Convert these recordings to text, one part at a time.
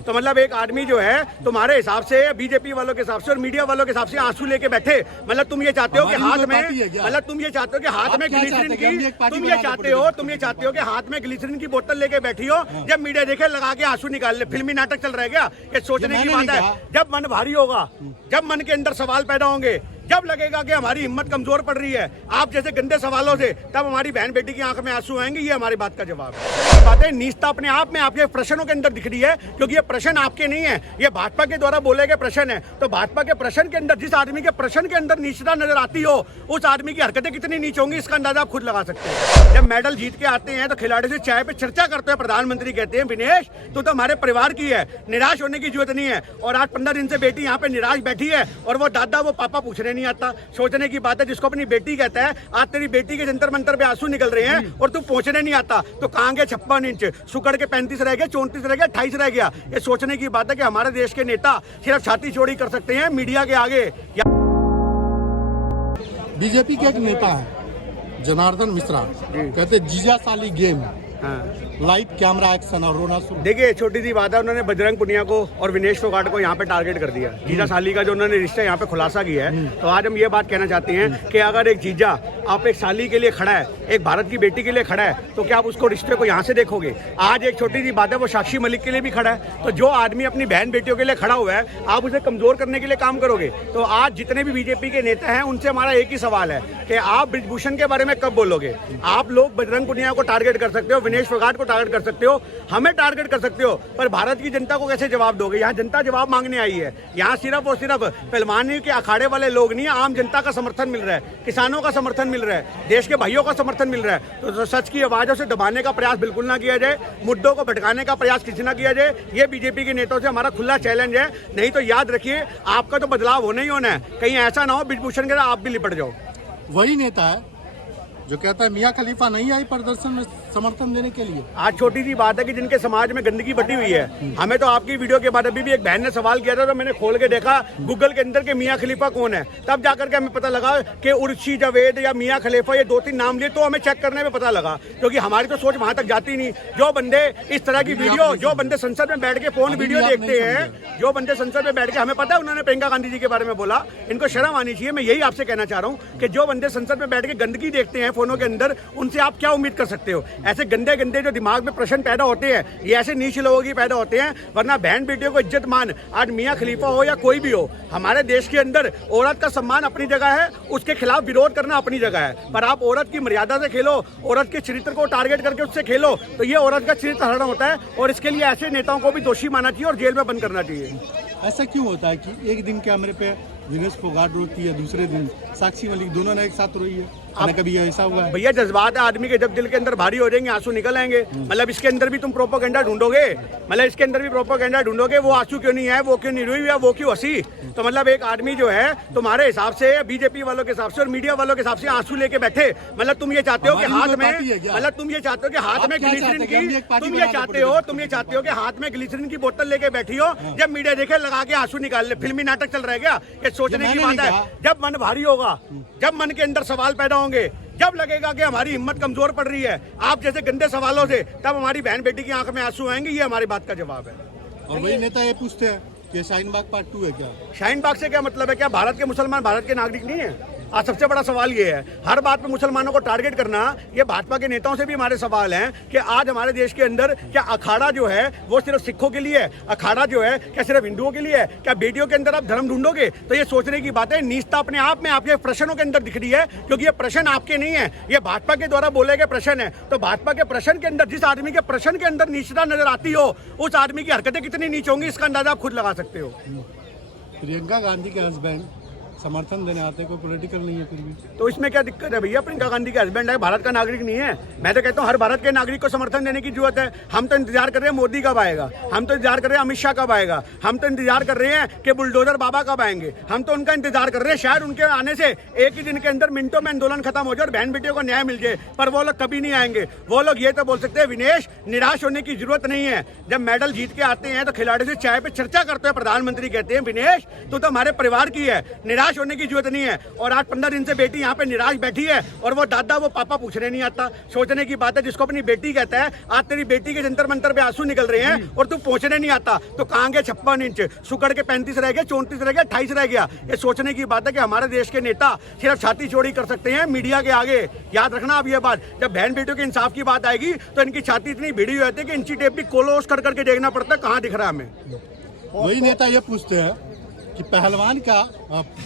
तो मतलब एक आदमी जो है तुम्हारे हिसाब से, बीजेपी वालों के हिसाब से और मीडिया वालों के हिसाब से आंसू लेके बैठे। मतलब तुम ये चाहते हो कि हाथ में, मतलब तुम ये चाहते हो कि हाथ में ग्लिसरीन की, तुम ये चाहते हो कि हाथ में ग्लिसरीन की बोतल लेके बैठी हो, जब मीडिया देखे लगा के आंसू निकाल ले। फिल्मी नाटक चल रहा है क्या? ये सोचने की बात है। जब मन भारी होगा, जब मन के अंदर सवाल पैदा होंगे, जब लगेगा कि हमारी हिम्मत कमजोर पड़ रही है आप जैसे गंदे सवालों से, तब हमारी बहन बेटी की आंख में आंसू आएंगे। ये हमारी बात का जवाब है। बातें नीचता अपने आप में आपके प्रश्नों के अंदर दिख रही है, क्योंकि ये प्रश्न आपके नहीं है, ये भाजपा के द्वारा बोले गए प्रश्न है। तो भाजपा के प्रश्न के अंदर, जिस आदमी के प्रश्न के अंदर नीचता नजर आती हो, उस आदमी की हरकतें कितनी नीच होंगी इसका अंदाजा आप खुद लगा सकते हैं। जब मेडल जीत के आते हैं तो खिलाड़ी से चाय पे चर्चा करते हैं, प्रधानमंत्री कहते हैं विनेश तू तो हमारे परिवार की है, निराश होने की जरूरत नहीं है। और आज 15 दिन से बेटी यहाँ पे निराश बैठी है और वो दादा वो पापा पूछने नहीं आता। सोचने की बात है, जिसको अपनी बेटी कहता है, आज तेरी बेटी के जंतर मंतर पे आंसू निकल रहे हैं और तू पहुंचने नहीं आता। तो कहां गए 56 इंच, सुकड़ के 35 रह गए, 34 रह गए, 28 रह गया। ये सोचने की बात है कि हमारे देश के नेता सिर्फ छाती चौड़ी कर सकते हैं मीडिया के आगे। बीजेपी के एक नेता है जनार्दन मिश्रा, कहते जीजा साली गेम, लाइट कैमरा एक्शन और रोना शुरू। देखिए छोटी सी बात है, उन्होंने बजरंग पुनिया को और विनेश फोगाट को यहाँ पे टारगेट कर दिया। जीजा साली का जो उन्होंने रिश्ता यहाँ पे खुलासा किया है, तो आज हम ये बात कहना चाहते हैं कि अगर एक जीजा आप एक साली के लिए खड़ा है, एक भारत की बेटी के लिए खड़ा है, तो क्या आप उसको रिश्ते को यहाँ से देखोगे? आज एक छोटी सी बात है, वो साक्षी मलिक के लिए भी खड़ा है। तो जो आदमी अपनी बहन बेटियों के लिए खड़ा हुआ है, आप उसे कमजोर करने के लिए काम करोगे। तो आज जितने भी बीजेपी के नेता हैं उनसे हमारा एक ही सवाल है कि आप ब्रिजभूषण के बारे में कब बोलोगे? आप लोग बजरंग पुनिया को टारगेट कर सकते हो, विनेश फोगाट को टारगेट कर सकते हो, हमें टारगेट कर सकते हो, पर भारत की जनता को कैसे जवाब दोगे? यहाँ जनता जवाब मांगने आई है। यहाँ सिर्फ और सिर्फ पहलवानी के अखाड़े वाले लोग नहीं, आम जनता का समर्थन मिल रहा है, किसानों का समर्थन मिल रहा है, देश के भाइयों का समर्थन मिल रहा है। तो सच की आवाजों से दबाने का प्रयास बिल्कुल ना किया जाए, मुद्दों को भटकाने का प्रयास किसी ना किया जाए। ये बीजेपी के नेताओं से हमारा खुला चैलेंज है। नहीं तो याद रखिए आपका तो बदलाव होना ही होना है, कहीं ऐसा ना हो ब्रिजभूषण के आप भी लिपट जाओ। वही नेता है जो कहता है मियां खलीफा नहीं आई प्रदर्शन में समर्थन देने के लिए। आज छोटी सी बात है कि जिनके समाज में गंदगी बटी हुई है, हमें तो आपकी वीडियो के बाद अभी भी एक बहन ने सवाल किया था, तो मैंने खोल के देखा गूगल के अंदर के मियां खलीफा कौन है, तब जाकर के हमें पता लगा कि उर्शी जावेद या मियां खलीफा, ये 2-3 नाम लिए, तो हमें चेक करने में पता लगा, क्योंकि हमारी तो सोच वहां तक जाती नहीं। जो बंदे इस तरह की वीडियो, जो बंदे संसद में बैठ के फोन वीडियो देखते हैं, जो बंदे संसद में बैठ के, हमें पता है उन्होंने प्रियंका गांधी जी के बारे में बोला, इनको शर्म आनी चाहिए। मैं यही आपसे कहना चाह रहा हूँ कि जो बंदे संसद में बैठ के गंदगी देखते हैं फोनों के अंदर, उनसे आप क्या उम्मीद कर सकते हो? ऐसे गंदे गंदे जो दिमाग में प्रश्न पैदा होते हैं, ये ऐसे नीच लोगों की पैदा होते हैं। वरना बहन बेटियों को इज्जत मान, आज मियां खलीफा हो या कोई भी हो, हमारे देश के अंदर औरत का सम्मान अपनी जगह है, उसके खिलाफ विरोध करना अपनी जगह है। पर आप औरत की मर्यादा से खेलो, औरत के चरित्र को टारगेट करके उससे खेलो, तो ये औरत का चरित्र हरण होता है। और इसके लिए ऐसे नेताओं को भी दोषी मानना चाहिए और जेल में बंद करना चाहिए। ऐसा क्यों होता है कि एक दिन कैमरे पे विनेश फोगाट रोती है, दूसरे दिन साक्षी मलिक, दोनों ने एक साथ रोई है? कभी ऐसा हुआ है? भैया जज्बात है आदमी के, जब दिल के अंदर भारी हो जाएंगे आंसू निकल आएंगे। मतलब इसके अंदर भी तुम प्रोपोगेंडा ढूंढोगे, मतलब इसके अंदर भी प्रोपोगेंडा ढूंढोगे, वो आंसू क्यों नहीं है, वो क्यों नहीं रोई है, वो क्यों हंसी। तो मतलब एक आदमी जो है तुम्हारे हिसाब से, बीजेपी वालों के हिसाब से और मीडिया वालों के हिसाब से आंसू लेके बैठे। मतलब तुम ये चाहते हो कि हाथ में, मतलब तुम ये चाहते हो कि हाथ में ग्लिसरीन की, तुम ये चाहते हो कि हाथ में ग्लिसरीन की बोतल लेके बैठी हो, जब मीडिया देखे लगा के आंसू निकाल ले। फिल्मी नाटक चल रहा है क्या? ये सोचने की बात है। जब मन भारी होगा, जब मन के अंदर सवाल पैदा होंगे, जब लगेगा कि हमारी हिम्मत कमजोर पड़ रही है आप जैसे गंदे सवालों से, तब हमारी बहन बेटी की आंख में आंसू आएंगे। ये हमारी बात का जवाब है। और वही नेता ये पूछते हैं कि शाहीन बाग पार्ट 2 है क्या? शाहीन बाग से क्या मतलब है? क्या भारत के मुसलमान भारत के नागरिक नहीं है? आज सबसे बड़ा सवाल ये है, हर बात पे मुसलमानों को टारगेट करना। ये भाजपा के नेताओं से भी हमारे सवाल हैं कि आज हमारे देश के अंदर क्या अखाड़ा जो है वो सिर्फ सिखों के लिए है? अखाड़ा जो है क्या सिर्फ हिंदुओं के लिए है? क्या बेटियों के अंदर आप धर्म ढूंढोगे? तो ये सोचने की बात है। नीचता अपने आप में आपके प्रश्नों के अंदर दिख रही है, क्योंकि ये प्रश्न आपके नहीं है, ये भाजपा के द्वारा बोले गए प्रश्न है। तो भाजपा के प्रश्न के अंदर, जिस आदमी के प्रश्न के अंदर नीचता नजर आती हो, उस आदमी की हरकतें कितनी नीच होंगी इसका अंदाजा आप खुद लगा सकते हो। प्रियंका गांधी के हस्बैंड समर्थन देने आते, कोई पॉलिटिकल नहीं है फिर भी, तो इसमें क्या दिक्कत है भैया? प्रियंका गांधी के हस्बैंड है, भारत का नागरिक नहीं है? मैं तो कहता हूँ हर भारत के नागरिक को समर्थन देने की जरूरत है। हम तो इंतजार कर रहे हैं मोदी कब आएगा, हम तो इंतजार कर रहे हैं अमित शाह कब आएगा, हम तो इंतजार कर रहे हैं कि बुलडोजर बाबा कब आएंगे, हम तो उनका इंतजार कर रहे हैं। शायद उनके आने से एक ही दिन के अंदर मिनटों में आंदोलन खत्म हो जाए और बहन बेटियों को न्याय मिल जाए, पर वो लोग कभी नहीं आएंगे। वो लोग ये तो बोल सकते हैं विनेश निराश होने की जरूरत नहीं है। जब मेडल जीत के आते हैं तो खिलाड़ी से चाय पे चर्चा करते हैं, प्रधानमंत्री कहते हैं विनेश तू तो हमारे परिवार की है, निराश निराश होने की जरूरत नहीं है। और आज 15 दिन से बेटी यहाँ पे निराश बैठी है और वो दादा वो पापा पूछने नहीं आता। सोचने की बात है, जिसको अपनी बेटी कहता है, आज तेरी बेटी के जंतर मंतर पे आंसू निकल रहे हैं और तू पहुंचने नहीं आता, तो कहाँ गए 56 इंच, सुकड़ के 35 रह गए, 34 रह गया, 28 रह गया। ये सोचने की बात है कि हमारे देश के नेता सिर्फ छाती चौड़ी कर सकते हैं मीडिया के आगे। याद रखना अब ये बात, जब बहन बेटियों के इंसाफ की बात आएगी तो इनकी छाती इतनी भिड़ी हो जाती है कि इंची टेप भी कोलोस कर करके देखना पड़ता है कहाँ दिख रहा है हमें। वही नेता ये पूछते हैं कि पहलवान का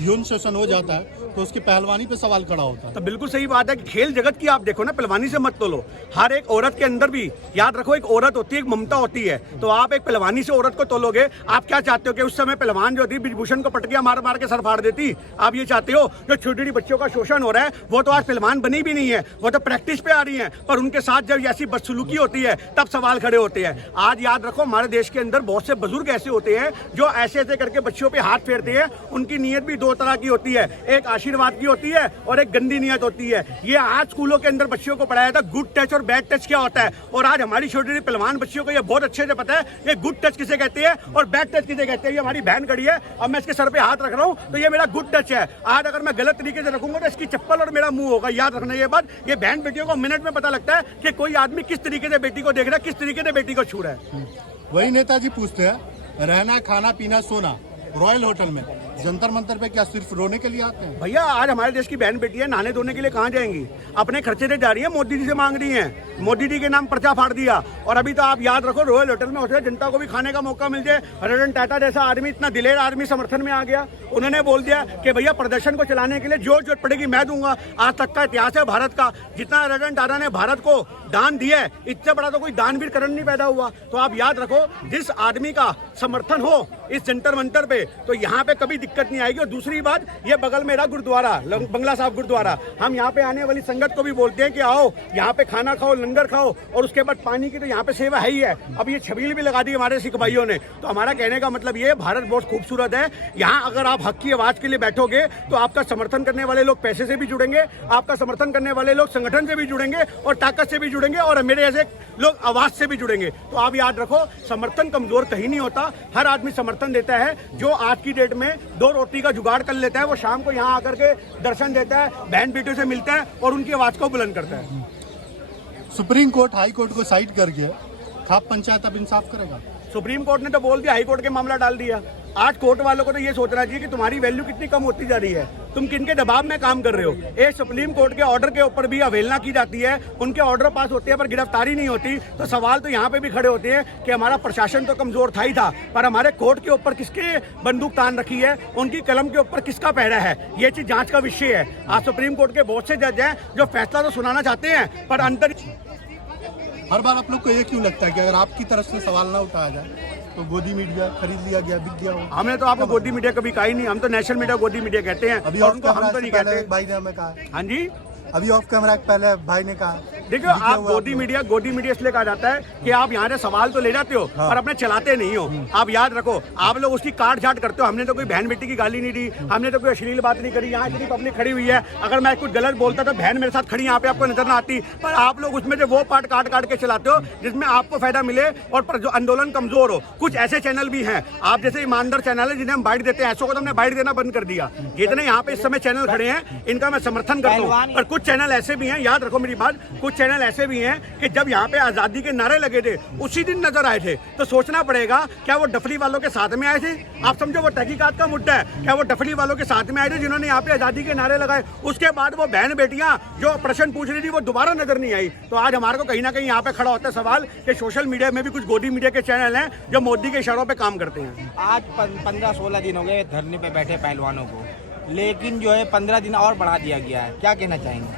यौन शोषण हो जाता है तो उसकी पहलवानी पे सवाल खड़ा होता है। तो बिल्कुल सही बात है कि खेल जगत की आप देखो ना, पहलवानी से मत तोलो। हर एक औरत के अंदर भी याद रखो एक औरत होती है, एक ममता होती है। तो आप एक पहलवानी से औरत को तोलोगे, आप क्या चाहते हो कि उस समय पहलवान जो थी ब्रिजभूषण को पटकिया मार मार के सर फाड़ देती? आप ये चाहते हो जो छोटी छोटी बच्चों का शोषण हो रहा है वो तो आज पहलवान बनी भी नहीं है, वो तो प्रैक्टिस पे आ रही है, पर उनके साथ जब ऐसी बदसलूकी होती है तब सवाल खड़े होते हैं। आज याद रखो हमारे देश के अंदर बहुत से बुजुर्ग ऐसे होते हैं जो ऐसे ऐसे करके बच्चों पे हाथ फेरते हैं। उनकी नीयत भी दो तरह की होती है, एक आशीर्वाद की होती है और एक गंदी नियत होती है। ये आज स्कूलों के अंदर बच्चों को पढ़ाया था गुड टच और बैड टच क्या होता है, और आज हमारी छोटी छोटी पहलवान बच्चियों को ये बहुत अच्छे से पता है ये गुड टच किसे कहते हैं और बैड टच किसे कहते हैं। ये हमारी बहन खड़ी है, अब मैं इसके सर पे हाथ रख रहा हूँ तो ये मेरा गुड टच है। आज अगर मैं गलत तरीके से रखूंगा तो इसकी चप्पल और मेरा मुंह होगा। याद रखना ये बात, ये बहन बेटियों को मिनट में पता लगता है कि कोई आदमी किस तरीके से बेटी को देख रहा है, किस तरीके से बेटी को छू रहा है। वही नेताजी पूछते हैं रहना खाना पीना सोना रॉयल होटल में, जंतर मंतर पे क्या सिर्फ रोने के लिए आते हैं? भैया आज हमारे देश की बहन बेटियां नहाने धोने के लिए कहाँ जाएंगी? अपने खर्चे से जा रही है, मोदी जी से मांग रही हैं। मोदी जी के नाम पर्चा फाड़ दिया। और अभी तो आप याद रखो रॉयल होटल में होते जनता को भी खाने का मौका मिल जाए। रतन टाटा जैसा आदमी, इतना दिलेर आदमी समर्थन में आ गया। उन्होंने बोल दिया कि भैया प्रदर्शन को चलाने के लिए जो जरूरत पड़ेगी मैं दूंगा। आज तक का इतिहास है भारत का, जितना रतन टाटा ने भारत को दान दिया है इससे बड़ा तो कोई दानवीर करण नहीं पैदा हुआ। तो आप याद रखो जिस आदमी का समर्थन हो इस जंतर मंतर पे तो यहाँ पे कभी दिक्कत नहीं आएगी। और दूसरी बात, ये बगल में रहा गुरुद्वारा बंगला साहब गुरुद्वारा, हम यहाँ पे आने वाली संगत को भी बोलते हैं कि आओ यहाँ पे खाना खाओ, लंगर खाओ, और उसके बाद पानी की तो यहाँ पे सेवा है ही है। अब ये छबील भी लगा दी हमारे सिख भाइयों ने। तो हमारा कहने का मतलब ये, भारत बहुत खूबसूरत है। यहाँ अगर आप हक की आवाज के लिए बैठोगे तो आपका समर्थन करने वाले लोग पैसे से भी जुड़ेंगे, आपका समर्थन करने वाले लोग संगठन से भी जुड़ेंगे और ताकत से भी जुड़ेंगे और मेरे ऐसे लोग आवाज से भी जुड़ेंगे। तो आप याद रखो समर्थन कमजोर कहीं नहीं होता। हर आदमी समर्थन देता है। जो आज की डेट में 2 रोटी का जुगाड़ कर लेता है वो शाम को यहाँ आकर के दर्शन देता है, बहन बेटियों से मिलता है और उनकी आवाज को बुलंद करता है। सुप्रीम कोर्ट हाई कोर्ट को साइड करके खाप पंचायत अब इंसाफ करेगा। सुप्रीम कोर्ट ने तो बोल दिया, हाई कोर्ट के मामला डाल दिया। आज कोर्ट वालों को तो ये सोचना चाहिए कि तुम्हारी वैल्यू कितनी कम होती जा रही है, तुम किनके दबाव में काम कर रहे हो। एक सुप्रीम कोर्ट के ऑर्डर के ऊपर भी अवहेलना की जाती है, उनके ऑर्डर पास होते हैं पर गिरफ्तारी नहीं होती। तो सवाल तो यहाँ पे भी खड़े होते हैं कि हमारा प्रशासन तो कमजोर था ही था, पर हमारे कोर्ट के ऊपर किसके बंदूक तान रखी है, उनकी कलम के ऊपर किसका पहरा है, ये चीज जांच का विषय है। आज सुप्रीम कोर्ट के बहुत से जज हैं जो फैसला तो सुनाना चाहते हैं पर अंतर। हर बार आप लोग को ये क्यों लगता है कि अगर आपकी तरफ से सवाल ना उठाया जाए तो गोदी मीडिया खरीद लिया गया, बिक गया हो? हमने तो आपको गोदी मीडिया कभी कहा ही नहीं, हम तो नेशनल मीडिया गोदी मीडिया कहते हैं। अभी और ऑफ उनको हम तो नहीं कहते। भाई ने हमें कहा। हाँ जी, अभी ऑफ कैमरा पहले भाई ने कहा। देखो आप गोदी मीडिया इसलिए कहा जाता है कि आप यहाँ से सवाल तो ले जाते हो पर अपने चलाते नहीं हो। आप याद रखो आप लोग उसकी काट छाट करते हो। हमने तो कोई बहन बेटी की गाली नहीं दी, हमने तो कोई अश्लील बात नहीं करी। यहाँ इतनी पब्लिक खड़ी हुई है, अगर मैं कुछ गलत बोलता तो बहन मेरे साथ खड़ी यहाँ पे आपको नजर ना आती, पर आप लोग उसमें से वो पार्ट काट काट के चलाते हो जिसमें आपको फायदा मिले और पर जो आंदोलन कमजोर हो। कुछ ऐसे चैनल भी हैं आप जैसे ईमानदार चैनल है जिन्हें हम बाइट देते हैं, ऐसों को तो हमने बाइट देना बंद कर दिया। जितने यहाँ पे इस समय चैनल खड़े हैं इनका मैं समर्थन करता हूँ, पर कुछ चैनल ऐसे भी हैं, याद रखो मेरी बात, कुछ चैनल ऐसे भी हैं कि जब यहाँ पे आजादी के नारे लगे थे उसी दिन नजर आए थे। तो सोचना पड़ेगा क्या वो डफली वालों के साथ में आए थे? आप समझो वो तहकीकात का मुद्दा है, क्या वो डफली वालों के साथ में आए थे जिन्होंने यहाँ पे आजादी के नारे लगाए? उसके बाद वो बहन बेटियां जो प्रश्न पूछ रही थी वो दोबारा नजर नहीं आई। तो आज हमारे को कहीं ना कहीं यहाँ पे खड़ा होता है सवाल कि सोशल मीडिया में भी कुछ गोदी मीडिया के चैनल हैं जो मोदी के इशारों पे काम करते हैं। आज 15-16 दिन हो गए धरने पे बैठे पहलवानों को, लेकिन जो है 15 दिन और बढ़ा दिया गया है। क्या कहना चाहेंगे?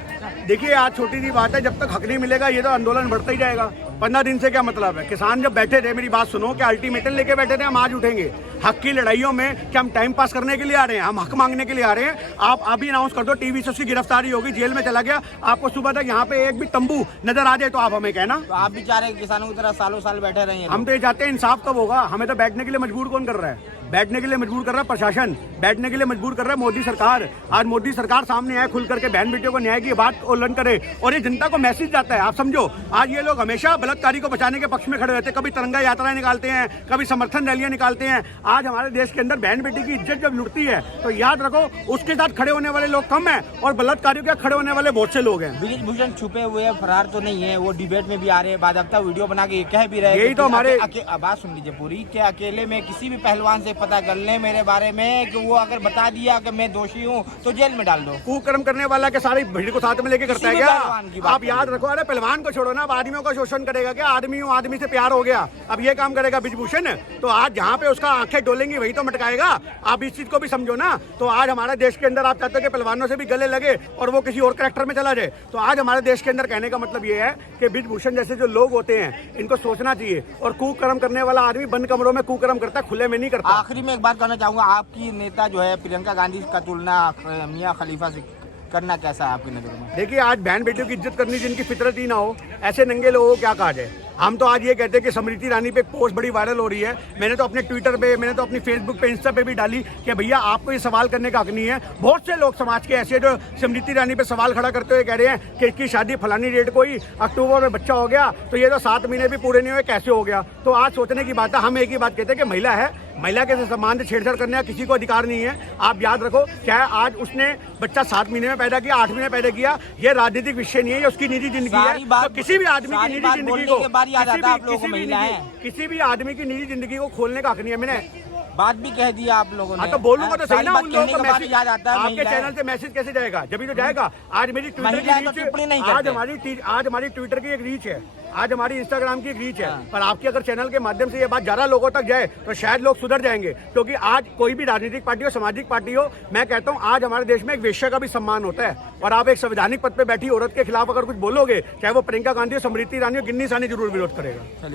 देखिए आज छोटी सी बात है, जब तक हक नहीं मिलेगा ये तो आंदोलन बढ़ता ही जाएगा। 15 दिन से क्या मतलब है? किसान जब बैठे थे, मेरी बात सुनो, क्या अल्टीमेटम लेके बैठे थे हम आज उठेंगे? हक की लड़ाइयों में क्या हम टाइम पास करने के लिए आ रहे हैं? हम हक मांगने के लिए आ रहे हैं। आप अभी अनाउंस कर दो टीवी से उसकी गिरफ्तारी होगी, जेल में चला गया, आपको सुबह तक यहाँ पे एक भी तंबू नजर आ जाए तो आप हमें कहना। तो आप बेचारे किसानों की तरह सालों साल बैठे रहे हैं। हम तो ये चाहते हैं इंसाफ कब होगा, हमें तो बैठने के लिए मजबूर कौन कर रहा है? बैठने के लिए मजबूर कर रहा है प्रशासन, बैठने के लिए मजबूर कर रहा है मोदी सरकार। आज मोदी सरकार सामने आए, खुल करके बहन बेटियों को न्याय की बात उल्लंघन करे और ये जनता को मैसेज जाता है। आप समझो, आज ये लोग हमेशा बलात्कारी को बचाने के पक्ष में खड़े रहते हैं, कभी तिरंगा यात्राएं निकालते हैं, कभी समर्थन रैलियां निकालते हैं। आज हमारे देश के अंदर बहन बेटी की इज्जत जब लुटती है तो याद रखो उसके साथ खड़े होने वाले लोग कम है और बलात्कारियों के खड़े होने वाले बहुत से लोग हैं। ब्रिजभूषण छुपे हुए फरार तो नहीं है, वो डिबेट में भी आ रहे हैं, बाकायदा वीडियो बना के कह भी रहे हैं। यही तो हमारे बात सुन लीजिए पूरी, कि अकेले में किसी भी पहलवान से पता कर ले मेरे बारे में कि वो अगर बता दिया कि मैं दोषी हूँ तो जेल में डाल दो। कुकर्म करने वाला के सारी भीड़ को साथ में लेके करता है क्या? आप याद रखो, अरे पहलवान को छोड़ो ना, अब आदमियों का शोषण करेगा क्या? आदमी से प्यार हो गया, अब ये काम करेगा ब्रिजभूषण? तो आज जहाँ पे उसका आंखें डोलेंगी वही तो मटकाएगा। आप इस चीज को भी समझो ना। तो आज हमारे देश के अंदर आप चाहते हो कि पहलवानों से भी गले लगे और वो किसी और कैरेक्टर में चला जाए। तो आज हमारे देश के अंदर कहने का मतलब ये है कि ब्रिजभूषण जैसे जो लोग होते हैं इनको सोचना चाहिए। और कुकर्म करने वाला आदमी बंद कमरों में कुकर्म करता है, खुले में नहीं करता। आखिरी में एक बात कहना चाहूंगा, आपकी नेता जो है प्रियंका गांधी का तुलना मियां खलीफा से करना कैसा है आपकी नजर में? देखिए, आज बहन बेटियों की इज्जत करनी जिनकी फितरत ही ना हो, ऐसे नंगे लोगों को क्या कहा जाए। हम तो आज ये कहते हैं कि स्मृति ईरानी पे एक पोस्ट बड़ी वायरल हो रही है। मैंने तो अपने ट्विटर पे, मैंने तो अपनी फेसबुक पे, इंस्टा पे भी डाली कि भैया आपको ये सवाल करने का हक नहीं है। बहुत से लोग समाज के ऐसे जो स्मृति ईरानी पे सवाल खड़ा करते हुए कह रहे हैं कि इसकी शादी फलानी डेट को ही अक्टूबर में बच्चा हो गया, तो ये तो 7 महीने भी पूरे नहीं हुए, कैसे हो गया? तो आज सोचने की बात है। हम एक ही बात कहते हैं कि महिला है, महिला के सम्मान से छेड़छाड़ करने का किसी को अधिकार नहीं है। आप याद रखो, चाहे आज उसने बच्चा 7 महीने में पैदा किया, 8 महीने में पैदा किया, ये राजनीतिक विषय नहीं है, ये उसकी निजी जिंदगी है। तो किसी भी आदमी की निजी जिंदगी को, किसी भी आदमी की निजी जिंदगी को खोलने का हक नहीं है। मैंने बात भी कह दिया आप लोगों ने। हाँ, तो बोलूंगा तो सही ना। उन लोगों को मैसेज याद आता है, आपके चैनल से मैसेज कैसे जाएगा? जब भी तो जाएगा। आज मेरी ट्विटर की रीच, आज हमारी ट्विटर की एक रीच है, आज हमारी इंस्टाग्राम की एक रीच है, पर आपके अगर चैनल के माध्यम से ये बात ज्यादा लोगों तक जाए तो शायद लोग सुधर जाएंगे। क्योंकि आज कोई भी राजनीतिक पार्टी हो, सामाजिक पार्टी हो, मैं कहता हूँ आज हमारे देश में एक वेश्या का भी सम्मान होता है। और आप एक संवैधानिक पद पे बैठी औरत के खिलाफ अगर कुछ बोलोगे, चाहे वो प्रियंका गांधी हो, स्मृति ईरानी हो, गिन्नी सानी जरूर विरोध करेगा।